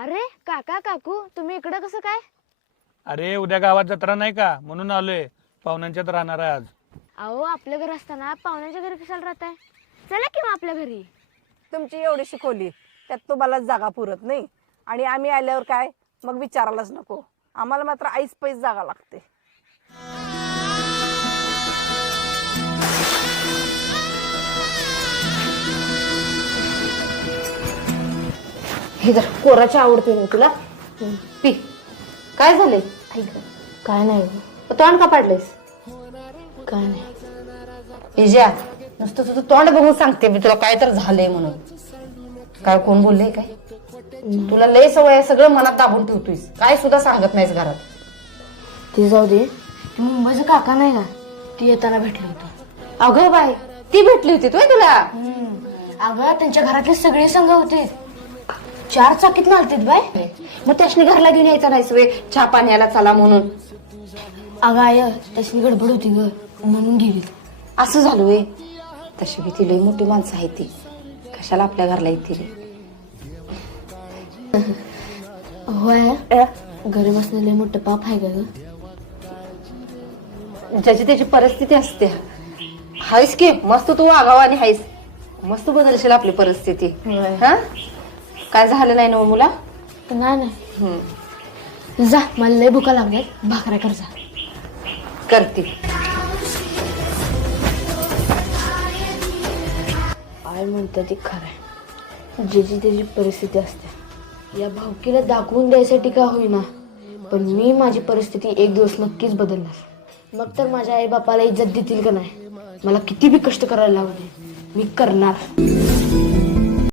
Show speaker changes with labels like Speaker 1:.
Speaker 1: अरे काका काकू तुम्ही इकडं कसं काय?
Speaker 2: अरे उद्या गावात जत्रा नाही का म्हणून आलोय. पाहुण्यांच्यात राहणार आहे आज.
Speaker 1: अहो आपल्या घर असताना पाहुण्यांच्या घरी कशाला राहताय? चला की मग आपल्या घरी.
Speaker 3: तुमची एवढी शिकवली त्यात तुम्हाला जागा पुरत नाही आणि आम्ही आल्यावर काय मग विचारायलाच नको. आम्हाला मात्र ऐस पैस जागा लागते.
Speaker 4: हे जर कोराची आवडते ना तुला पी. काय झालंय? ऐक
Speaker 1: काय नाही
Speaker 4: तोंड का पाडलेस?
Speaker 1: काय नाही.
Speaker 4: इजा नुसतं तुझं तोंड बघून सांगते मी तुला काय तर झालंय म्हणून. काय कोण बोललंय काय? तुला लय सवय आहे, सगळं मनात दाबून ठेवतोयस, काय सुद्धा सांगत नाहीस घरात.
Speaker 1: ती जाऊ दे. ती मुंबईचं काका नाही का, ती येताना भेटलं होतं.
Speaker 4: अगं बाय ती भेटली होती तुय तुला?
Speaker 1: अगं त्यांच्या घरातले सगळे संघ होते. 4 चाकीत नालतेत बाय.
Speaker 4: मग त्याशनी घरला घेऊन यायचा नाहीस वे चहा पाण्याला चला म्हणून?
Speaker 1: अगं आय त्याची गडबड होती ग म्हणून गेली.
Speaker 4: असं झालं वे? तशी बी ती लई मोठी माणसं आहे ती, कशाला आपल्या घरला येते रे?
Speaker 1: होय घरी बसलेले मोठं पाप आहे का ग?
Speaker 4: ज्याची त्याची परिस्थिती असते. हायस की मस्त तू आगावानी हायस, मस्त बदलशील आपली परिस्थिती. हा काय झालं नाही ना मुला?
Speaker 1: नाही नाही. जा मला लय भुका लागल्यात, भाकऱ्या कर जा.
Speaker 4: करते.
Speaker 1: काय म्हणतात ती खरंय. ज्याची त्याची परिस्थिती असते. या भावकीला दाखवून द्यायसाठी का होईना, पण मी माझी परिस्थिती एक दिवस नक्कीच बदलणार. मग तर माझ्या आई बापाला इज्जत देतील का नाही. मला किती बी कष्ट करायला लागू दे, मी करणार.